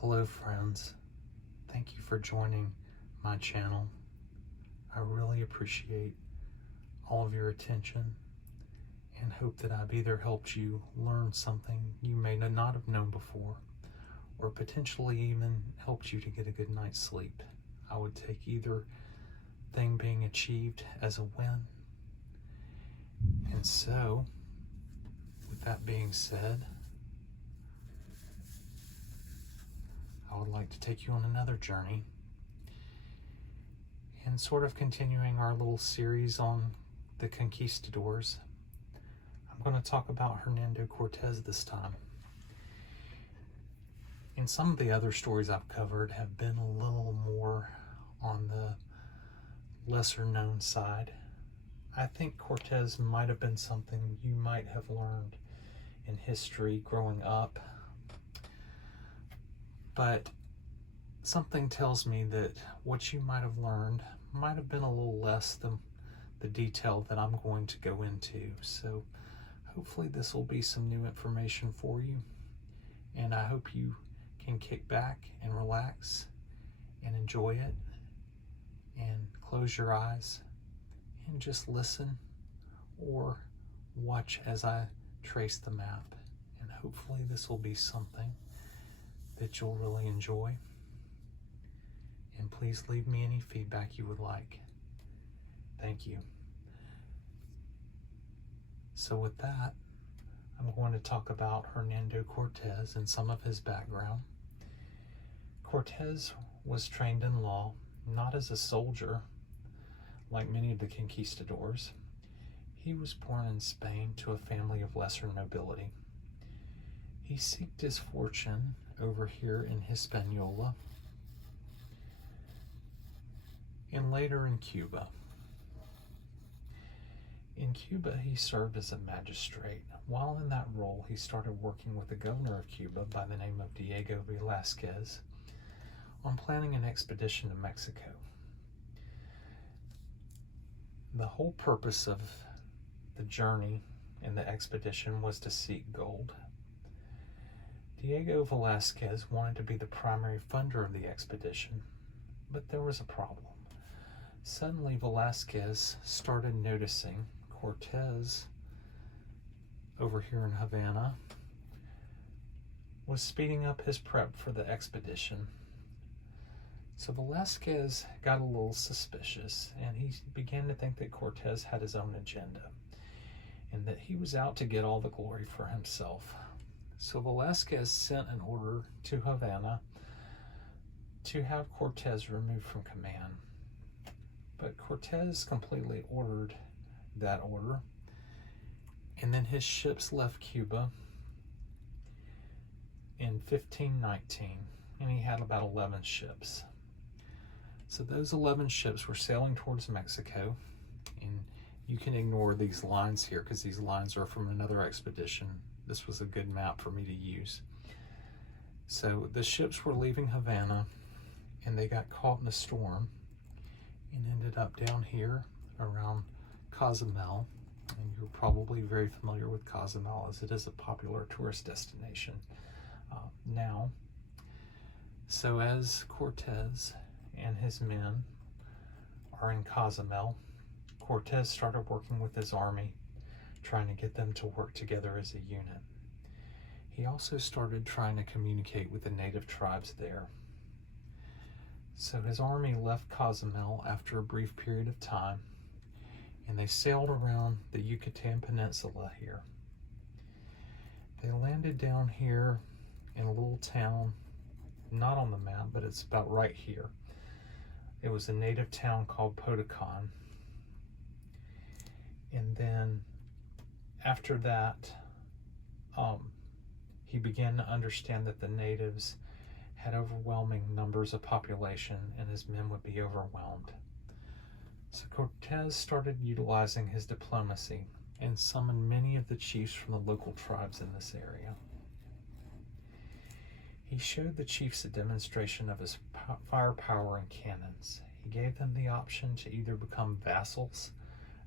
Hello friends, thank you for joining my channel. I really appreciate all of your attention and hope that I've either helped you learn something you may not have known before or potentially even helped you to get a good night's sleep. I would take either thing being achieved as a win. And so, with that being said, I would like to take you on another journey and sort of continuing our little series on the conquistadors. I'm going to talk about Hernando Cortes this time. And some of the other stories I've covered have been a little more on the lesser known side. I think Cortes might have been something you might have learned in history growing up. But something tells me that what you might have learned might have been a little less than the detail that I'm going to go into. So hopefully this will be some new information for you. And I hope you can kick back and relax and enjoy it and close your eyes and just listen or watch as I trace the map. And hopefully this will be something that you'll really enjoy. And please leave me any feedback you would like. Thank you. So with that, I'm going to talk about Hernando Cortes and some of his background. Cortes was trained in law, not as a soldier like many of the conquistadors. He was born in Spain to a family of lesser nobility. He seeked his fortune over here in Hispaniola and later in Cuba. In Cuba, he served as a magistrate. While in that role, he started working with the governor of Cuba by the name of Diego Velázquez on planning an expedition to Mexico. The whole purpose of the journey and the expedition was to seek gold. Diego Velázquez wanted to be the primary funder of the expedition, but there was a problem. Suddenly, Velázquez started noticing Cortes over here in Havana was speeding up his prep for the expedition. So Velázquez got a little suspicious, and he began to think that Cortes had his own agenda and that he was out to get all the glory for himself. So Velázquez sent an order to Havana to have Cortes removed from command. But Cortes completely ordered that order, and then his ships left Cuba in 1519, and he had about 11 ships. So those 11 ships were sailing towards Mexico, and you can ignore these lines here because these lines are from another expedition. This was a good map for me to use. So the ships were leaving Havana, and they got caught in a storm and ended up down here around Cozumel. And you're probably very familiar with Cozumel, as it is a popular tourist destination now. So as Cortes and his men are in Cozumel, Cortes started working with his army, trying to get them to work together as a unit. He also started trying to communicate with the native tribes there. So his army left Cozumel after a brief period of time, and they sailed around the Yucatan Peninsula here. They landed down here in a little town, not on the map, but it's about right here. It was a native town called Potocan. And then after that, he began to understand that the natives had overwhelming numbers of population and his men would be overwhelmed. So Cortes started utilizing his diplomacy and summoned many of the chiefs from the local tribes in this area. He showed the chiefs a demonstration of his firepower and cannons. He gave them the option to either become vassals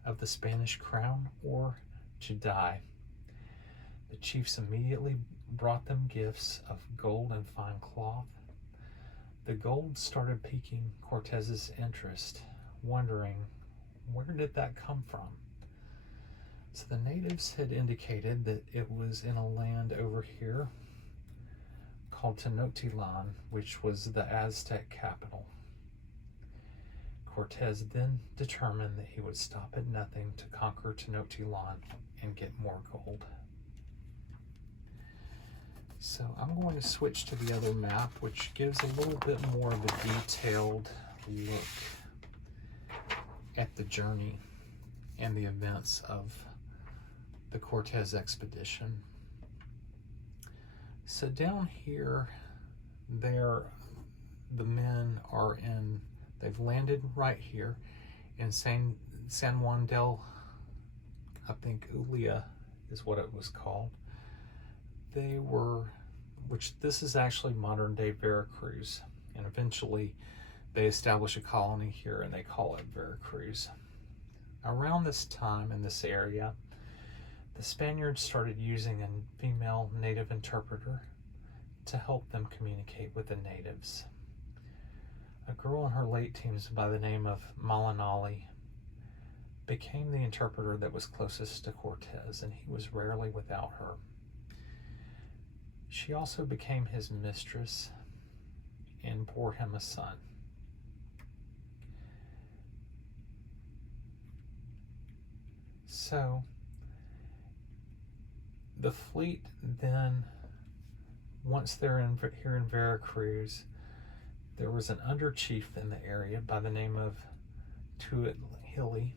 of the Spanish crown or to die. The chiefs immediately brought them gifts of gold and fine cloth, The gold started piquing Cortez's interest, wondering, where did that come from? So the natives had indicated that it was in a land over here called Tenochtitlan, which was the Aztec capital. Cortez then determined that he would stop at nothing to conquer Tenochtitlan and get more gold. So I'm going to switch to the other map, which gives a little bit more of a detailed look at the journey and the events of the Cortez expedition. So down here, the men are in, they've landed right here in San Juan del, I think Ulia is what it was called. They were, which this is actually modern day Veracruz, and eventually they establish a colony here and they call it Veracruz. Around this time in this area, the Spaniards started using a female native interpreter to help them communicate with the natives. A girl in her late teens by the name of Malinali became the interpreter that was closest to Cortez, and he was rarely without her. She also became his mistress and bore him a son. So the fleet then, once they're here in Veracruz, there was an under chief in the area by the name of Tuathili.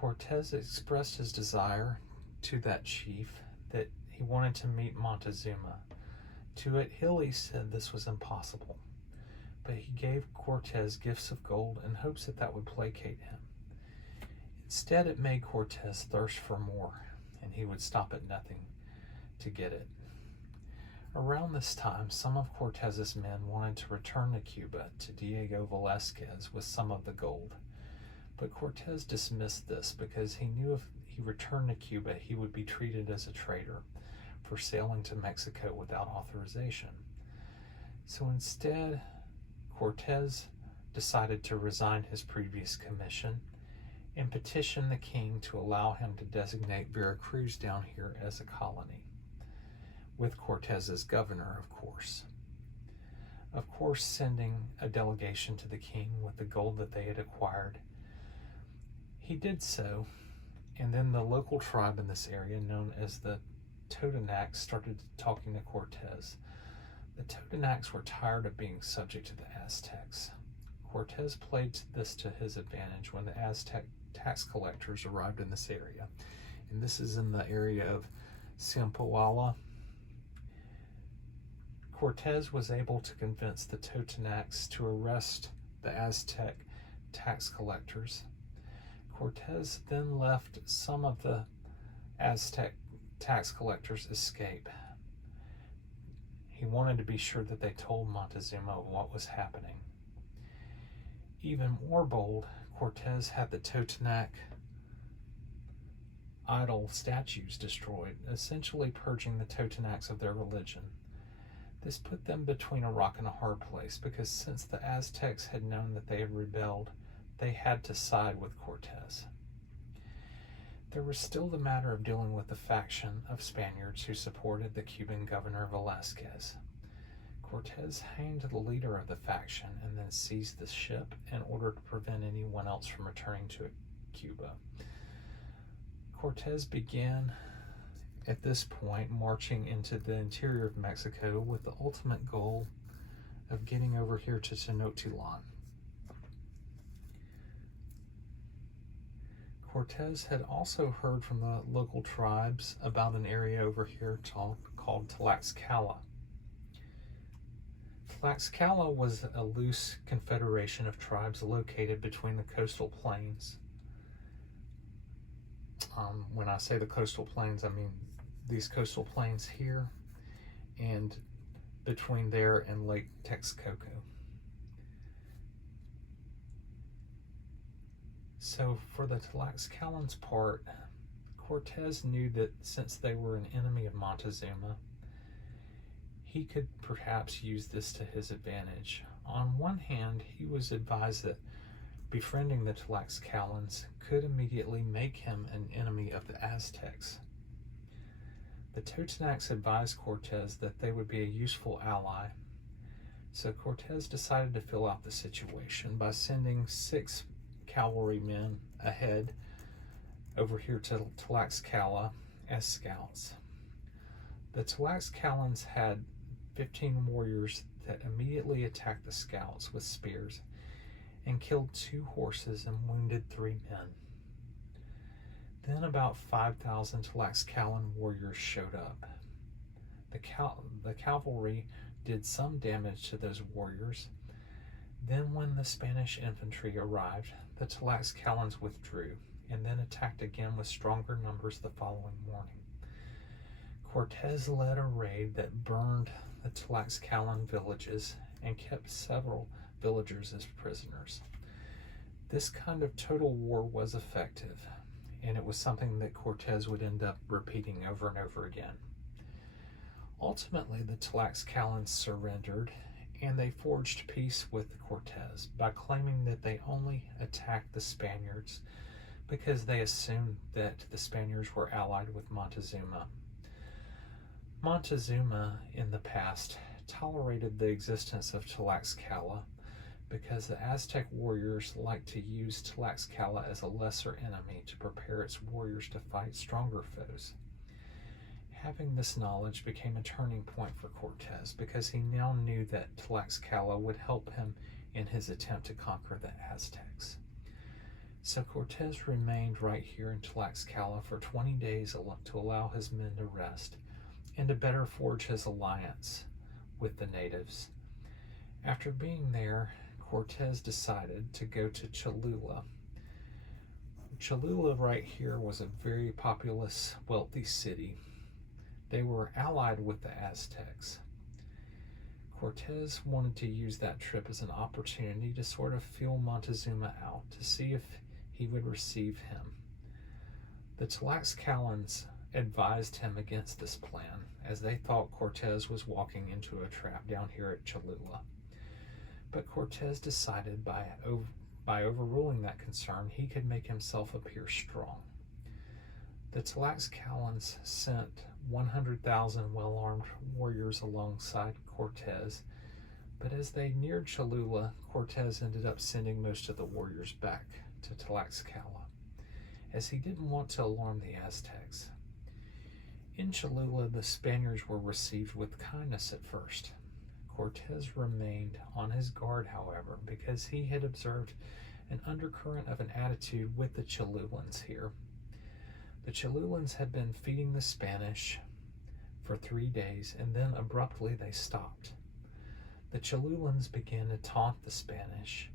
Cortez expressed his desire to that chief that he wanted to meet Montezuma. Tuathili said this was impossible, but he gave Cortez gifts of gold in hopes that that would placate him. Instead, it made Cortez thirst for more, and he would stop at nothing to get it. Around this time, some of Cortez's men wanted to return to Cuba to Diego Velázquez with some of the gold, but Cortez dismissed this because he knew if he returned to Cuba, he would be treated as a traitor for sailing to Mexico without authorization. So instead, Cortez decided to resign his previous commission and petition the king to allow him to designate Veracruz down here as a colony, with Cortez as governor, of course. Of course, sending a delegation to the king with the gold that they had acquired. He did so, and then the local tribe in this area, known as the Totonacs, started talking to Cortez. The Totonacs were tired of being subject to the Aztecs. Cortez played this to his advantage when the Aztec tax collectors arrived in this area, and this is in the area of Ciempoala. Cortez was able to convince the Totonacs to arrest the Aztec tax collectors. Cortez then left some of the Aztec tax collectors escape. He wanted to be sure that they told Montezuma what was happening. Even more bold, Cortez had the Totonac idol statues destroyed, essentially purging the Totonacs of their religion. This put them between a rock and a hard place, because since the Aztecs had known that they had rebelled, they had to side with Cortez. There was still the matter of dealing with the faction of Spaniards who supported the Cuban governor Velázquez. Cortez hanged the leader of the faction and then seized the ship in order to prevent anyone else from returning to Cuba. Cortez began, at this point, marching into the interior of Mexico with the ultimate goal of getting over here to Tenochtitlan. Cortez had also heard from the local tribes about an area over here called Tlaxcala. Tlaxcala was a loose confederation of tribes located between the coastal plains. When I say the coastal plains, I mean these coastal plains here and between there and Lake Texcoco. So for the Tlaxcalans' part, Cortez knew that since they were an enemy of Montezuma, he could perhaps use this to his advantage. On one hand, he was advised that befriending the Tlaxcalans could immediately make him an enemy of the Aztecs. The Totonacs advised Cortes that they would be a useful ally, so Cortes decided to fill out the situation by sending 6 cavalrymen ahead over here to Tlaxcala as scouts. The Tlaxcalans had 15 warriors that immediately attacked the scouts with spears and killed 2 horses and wounded 3 men. Then about 5,000 Tlaxcalan warriors showed up. The cavalry did some damage to those warriors. Then when the Spanish infantry arrived, the Tlaxcalans withdrew and then attacked again with stronger numbers the following morning. Cortes led a raid that burned the Tlaxcalan villages and kept several villagers as prisoners. This kind of total war was effective, and it was something that Cortes would end up repeating over and over again. Ultimately, the Tlaxcalans surrendered, and they forged peace with Cortes by claiming that they only attacked the Spaniards because they assumed that the Spaniards were allied with Montezuma. Montezuma, in the past, tolerated the existence of Tlaxcala because the Aztec warriors liked to use Tlaxcala as a lesser enemy to prepare its warriors to fight stronger foes. Having this knowledge became a turning point for Cortes because he now knew that Tlaxcala would help him in his attempt to conquer the Aztecs. So Cortes remained right here in Tlaxcala for 20 days to allow his men to rest and to better forge his alliance with the natives. After being there, Cortes decided to go to Cholula. Cholula right here was a very populous, wealthy city. They were allied with the Aztecs. Cortes wanted to use that trip as an opportunity to sort of feel Montezuma out, to see if he would receive him. The Tlaxcalans advised him against this plan, as they thought Cortes was walking into a trap down here at Cholula. But Cortes decided by overruling that concern, he could make himself appear strong. The Tlaxcalans sent 100,000 well-armed warriors alongside Cortes, but as they neared Cholula, Cortes ended up sending most of the warriors back to Tlaxcala, as he didn't want to alarm the Aztecs. In Cholula, the Spaniards were received with kindness at first. Cortes remained on his guard, however, because he had observed an undercurrent of an attitude with the Cholulans here. The Cholulans had been feeding the Spanish for 3 days, and then abruptly they stopped. The Cholulans began to taunt the Spanish,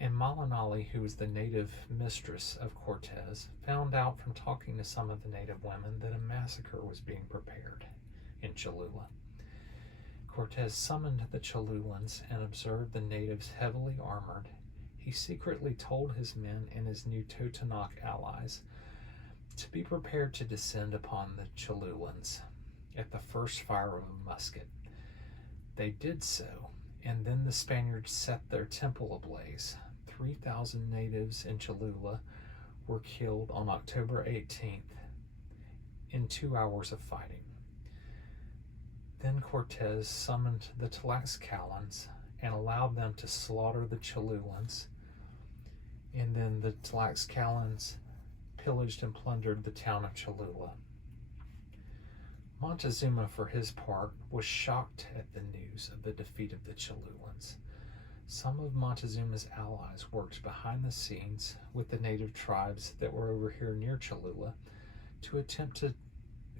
and Malinali, who was the native mistress of Cortes, found out from talking to some of the native women that a massacre was being prepared in Cholula. Cortes summoned the Cholulans and observed the natives heavily armored. He secretly told his men and his new Totonac allies to be prepared to descend upon the Cholulans at the first fire of a musket. They did so, and then the Spaniards set their temple ablaze. 3,000 natives in Cholula were killed on October 18th in 2 hours of fighting. Then Cortes summoned the Tlaxcalans and allowed them to slaughter the Cholulans, and then the Tlaxcalans pillaged and plundered the town of Cholula. Montezuma, for his part, was shocked at the news of the defeat of the Cholulans. Some of Montezuma's allies worked behind the scenes with the native tribes that were over here near Cholula to attempt to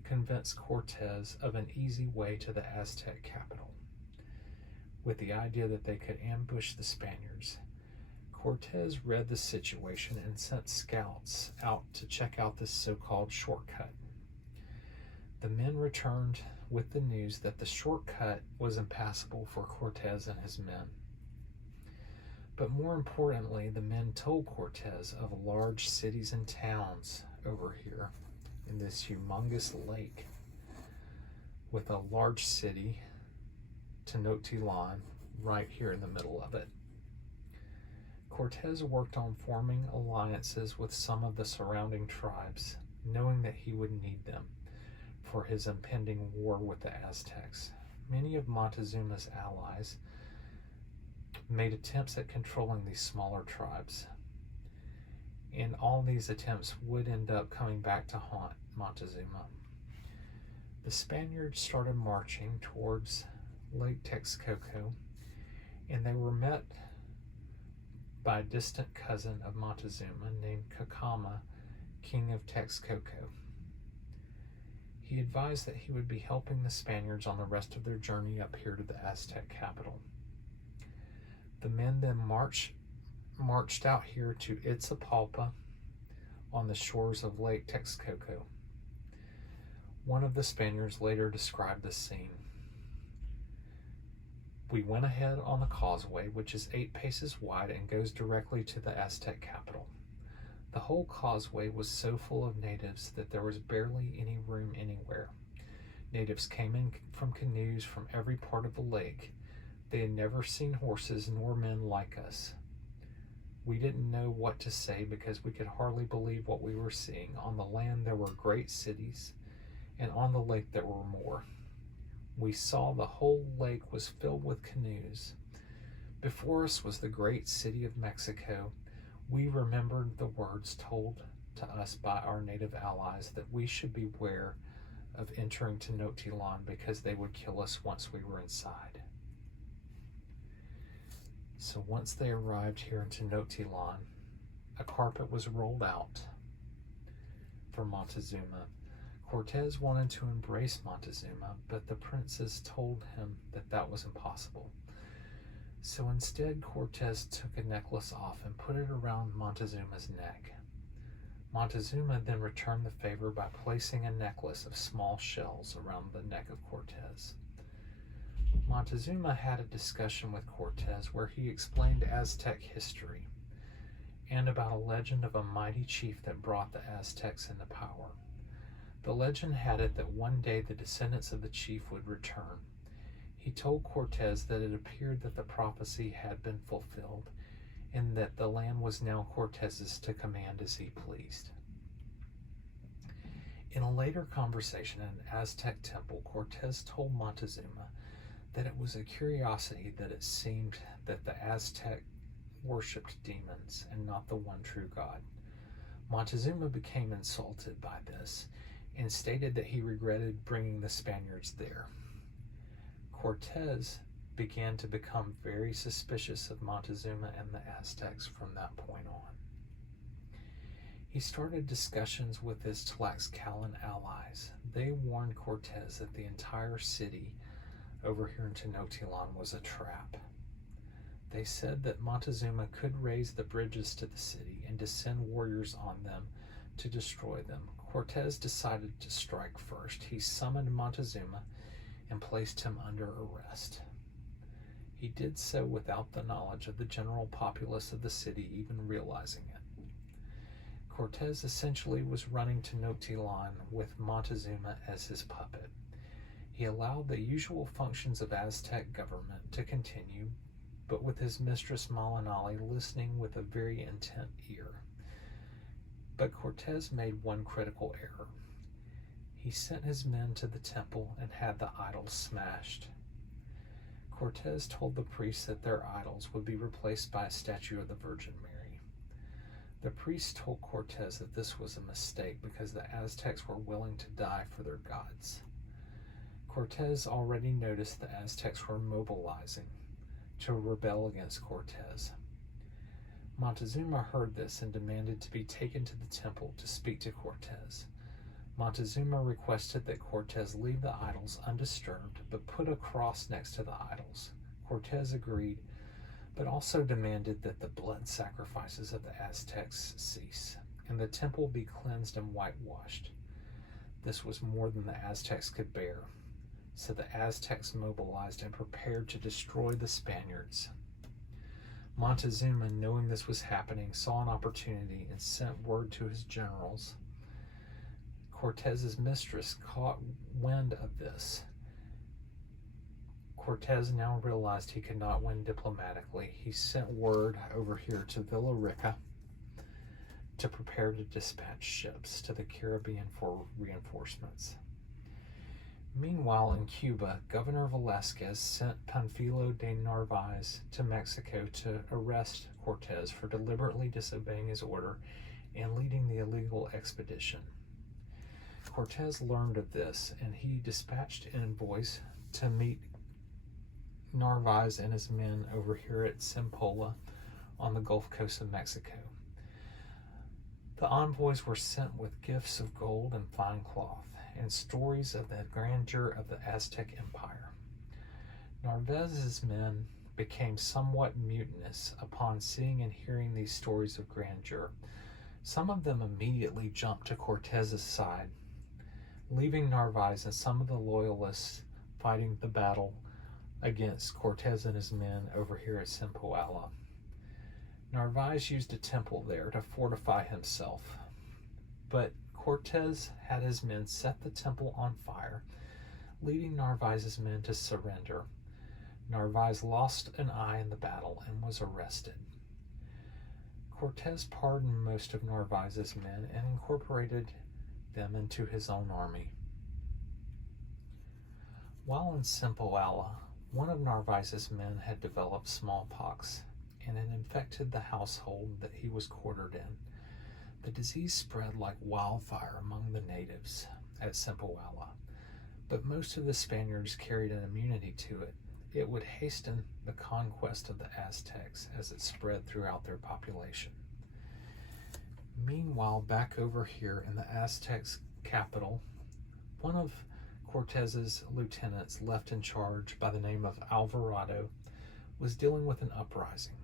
convince Cortes of an easy way to the Aztec capital, with the idea that they could ambush the Spaniards. Cortes read the situation and sent scouts out to check out this so-called shortcut. The men returned with the news that the shortcut was impassable for Cortes and his men. But more importantly, the men told Cortes of large cities and towns over here in this humongous lake, with a large city Tenochtitlan right here in the middle of it. Cortes worked on forming alliances with some of the surrounding tribes, knowing that he would need them for his impending war with the Aztecs. Many of Montezuma's allies made attempts at controlling these smaller tribes, and all these attempts would end up coming back to haunt Montezuma. The Spaniards started marching towards Lake Texcoco, and they were met by a distant cousin of Montezuma named Cacama, king of Texcoco. He advised that he would be helping the Spaniards on the rest of their journey up here to the Aztec capital. The men then marched out here to Itzapalpa on the shores of Lake Texcoco. One of the Spaniards later described the scene. We went ahead on the causeway, which is 8 paces wide and goes directly to the Aztec capital. The whole causeway was so full of natives that there was barely any room anywhere. Natives came in from canoes from every part of the lake. They had never seen horses nor men like us. We didn't know what to say because we could hardly believe what we were seeing. On the land there were great cities, and on the lake there were more. We saw the whole lake was filled with canoes. Before us was the great city of Mexico. We remembered the words told to us by our native allies that we should beware of entering Tenochtitlan because they would kill us once we were inside. So once they arrived here in Tenochtitlan, a carpet was rolled out for Montezuma. Cortes wanted to embrace Montezuma, but the princes told him that that was impossible. So instead, Cortes took a necklace off and put it around Montezuma's neck. Montezuma then returned the favor by placing a necklace of small shells around the neck of Cortes. Montezuma had a discussion with Cortes where he explained Aztec history and about a legend of a mighty chief that brought the Aztecs into power. The legend had it that one day the descendants of the chief would return. He told Cortes that it appeared that the prophecy had been fulfilled and that the land was now Cortes's to command as he pleased. In a later conversation in an Aztec temple, Cortes told Montezuma that it was a curiosity that it seemed that the Aztec worshipped demons and not the one true God. Montezuma became insulted by this and stated that he regretted bringing the Spaniards there. Cortes began to become very suspicious of Montezuma and the Aztecs from that point on. He started discussions with his Tlaxcalan allies. They warned Cortes that the entire city over here in Tenochtitlan was a trap. They said that Montezuma could raise the bridges to the city and to send warriors on them to destroy them. Cortes decided to strike first. He summoned Montezuma and placed him under arrest. He did so without the knowledge of the general populace of the city even realizing it. Cortes essentially was running Tenochtitlan with Montezuma as his puppet. He allowed the usual functions of Aztec government to continue, but with his mistress Malinali listening with a very intent ear. But Cortes made one critical error. He sent his men to the temple and had the idols smashed. Cortes told the priests that their idols would be replaced by a statue of the Virgin Mary. The priests told Cortes that this was a mistake because the Aztecs were willing to die for their gods. Cortes already noticed the Aztecs were mobilizing to rebel against Cortes. Montezuma heard this and demanded to be taken to the temple to speak to Cortes. Montezuma requested that Cortes leave the idols undisturbed, but put a cross next to the idols. Cortes agreed, but also demanded that the blood sacrifices of the Aztecs cease, and the temple be cleansed and whitewashed. This was more than the Aztecs could bear, so the Aztecs mobilized and prepared to destroy the Spaniards. Montezuma, knowing this was happening, saw an opportunity and sent word to his generals. Cortes's mistress caught wind of this. Cortes now realized he could not win diplomatically. He sent word over here to Villa Rica to prepare to dispatch ships to the Caribbean for reinforcements. Meanwhile, in Cuba, Governor Velasquez sent Panfilo de Narvaez to Mexico to arrest Cortes for deliberately disobeying his order and leading the illegal expedition. Cortes learned of this, and he dispatched envoys to meet Narvaez and his men over here at Simpola on the Gulf Coast of Mexico. The envoys were sent with gifts of gold and fine cloth and stories of the grandeur of the Aztec Empire. Narvaez's men became somewhat mutinous upon seeing and hearing these stories of grandeur. Some of them immediately jumped to Cortes's side, leaving Narvaez and some of the loyalists fighting the battle against Cortes and his men over here at Simpoala. Narvaez used a temple there to fortify himself, but Cortes had his men set the temple on fire, leading Narvaez's men to surrender. Narvaez lost an eye in the battle and was arrested. Cortes pardoned most of Narvaez's men and incorporated them into his own army. While in Simpoala, one of Narvaez's men had developed smallpox, and it infected the household that he was quartered in. The disease spread like wildfire among the natives at Simpoala, but most of the Spaniards carried an immunity to it. It would hasten the conquest of the Aztecs as it spread throughout their population. Meanwhile, back over here in the Aztecs' capital, one of Cortes's lieutenants left in charge by the name of Alvarado was dealing with an uprising.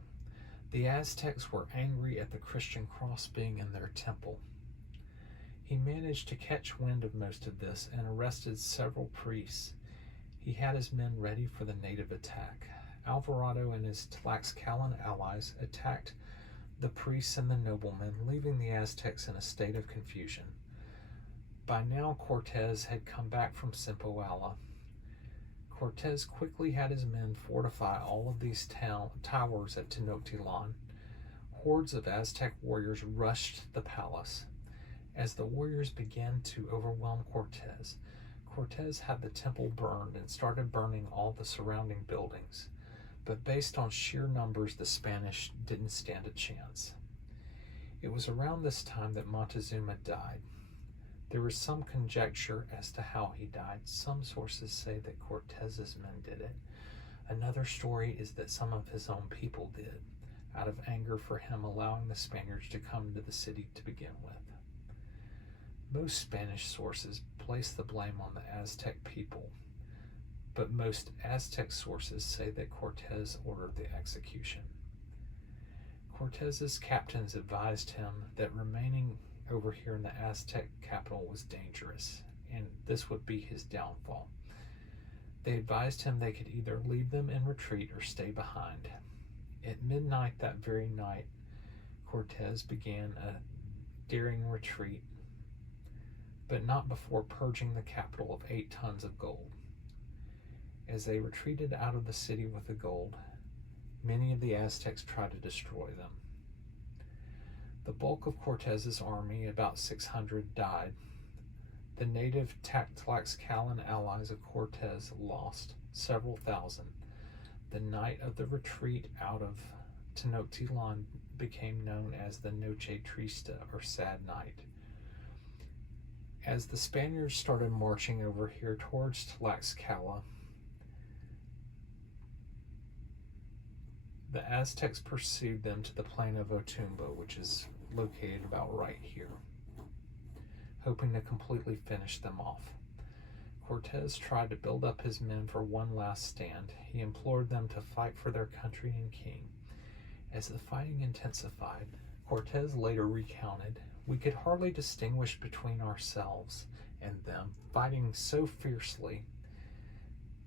The Aztecs were angry at the Christian cross being in their temple. He managed to catch wind of most of this and arrested several priests. He had his men ready for the native attack. Alvarado and his Tlaxcalan allies attacked the priests and the noblemen, leaving the Aztecs in a state of confusion. By now, Cortes had come back from Simpoala. Cortes quickly had his men fortify all of these towers at Tenochtitlan. Hordes of Aztec warriors rushed the palace. As the warriors began to overwhelm Cortes, Cortes had the temple burned and started burning all the surrounding buildings. But based on sheer numbers, the Spanish didn't stand a chance. It was around this time that Montezuma died. There is some conjecture as to how he died. Some sources say that Cortes's men did it. Another story is that some of his own people did, out of anger for him allowing the Spaniards to come to the city to begin with. Most Spanish sources place the blame on the Aztec people, but most Aztec sources say that Cortes ordered the execution. Cortes's captains advised him that remaining over here in the Aztec capital was dangerous, and this would be his downfall. They advised him they could either leave them in retreat or stay behind. At midnight that very night, Cortes began a daring retreat, but not before purging the capital of 8 tons of gold. As they retreated out of the city with the gold, many of the Aztecs tried to destroy them. The bulk of Cortes's army, about 600, died. The native Tlaxcalan allies of Cortes lost several thousand. The night of the retreat out of Tenochtitlan became known as the Noche Triste, or Sad Night. As the Spaniards started marching over here towards Tlaxcala, the Aztecs pursued them to the plain of Otumba, which is located about right here, hoping to completely finish them off. Cortes tried to build up his men for one last stand. He implored them to fight for their country and king. As the fighting intensified, Cortes later recounted, "We could hardly distinguish between ourselves and them, fighting so fiercely.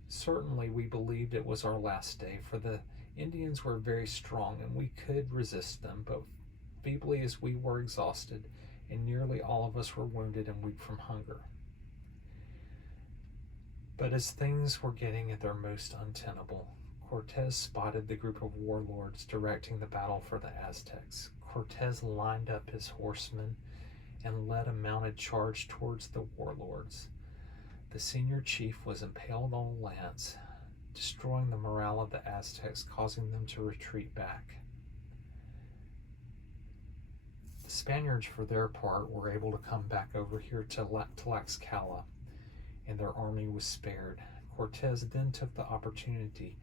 Certainly we believed it was our last day, for the Indians were very strong and we could resist them, but feebly as we were exhausted, and nearly all of us were wounded and weak from hunger." But as things were getting at their most untenable, Cortes spotted the group of warlords directing the battle for the Aztecs. Cortes lined up his horsemen and led a mounted charge towards the warlords. The senior chief was impaled on a lance, destroying the morale of the Aztecs, causing them to retreat back. The Spaniards, for their part, were able to come back over here to Tlaxcala, and their army was spared. Cortes then took the opportunity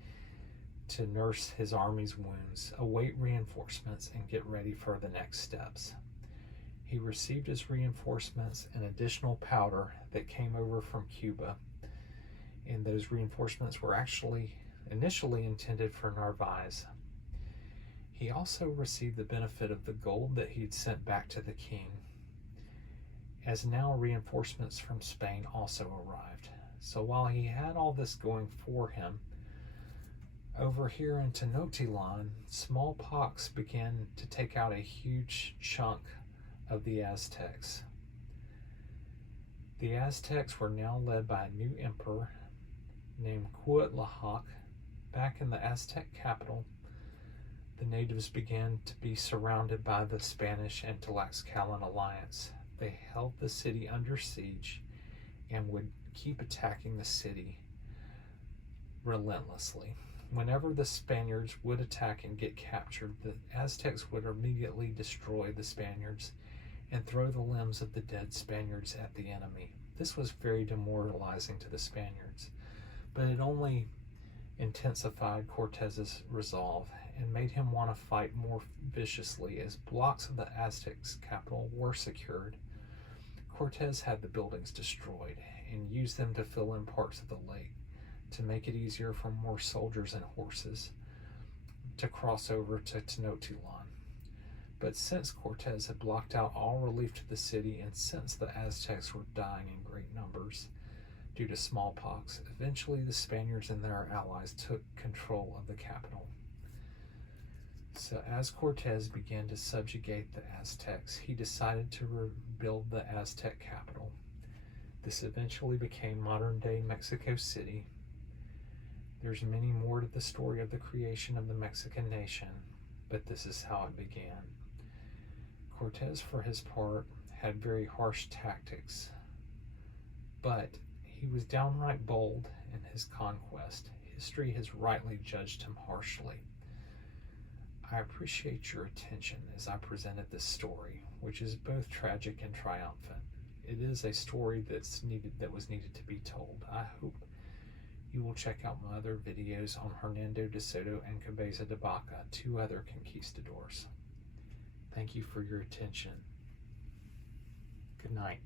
to nurse his army's wounds, await reinforcements, and get ready for the next steps. He received his reinforcements and additional powder that came over from Cuba, and those reinforcements were actually initially intended for Narvaez. He also received the benefit of the gold that he'd sent back to the king, as now reinforcements from Spain also arrived. So while he had all this going for him, over here in Tenochtitlan, smallpox began to take out a huge chunk of the Aztecs. The Aztecs were now led by a new emperor named Cuitlahuac. Back in the Aztec capital, the natives began to be surrounded by the Spanish and Tlaxcalan alliance. They held the city under siege and would keep attacking the city relentlessly. Whenever the Spaniards would attack and get captured, the Aztecs would immediately destroy the Spaniards and throw the limbs of the dead Spaniards at the enemy. This was very demoralizing to the Spaniards, but it only intensified Cortes's resolve and made him want to fight more viciously. As blocks of the Aztecs' capital were secured, Cortes had the buildings destroyed and used them to fill in parts of the lake to make it easier for more soldiers and horses to cross over to Tenochtitlan. But since Cortes had blocked out all relief to the city, and since the Aztecs were dying in great numbers due to smallpox, eventually the Spaniards and their allies took control of the capital. So as Cortes began to subjugate the Aztecs, he decided to rebuild the Aztec capital. This eventually became modern-day Mexico City. There's many more to the story of the creation of the Mexican nation, but this is how it began. Cortes, for his part, had very harsh tactics, but he was downright bold in his conquest. History has rightly judged him harshly. I appreciate your attention as I presented this story, which is both tragic and triumphant. It is a story that was needed to be told. I hope you will check out my other videos on Hernando de Soto and Cabeza de Vaca, two other conquistadors. Thank you for your attention. Good night.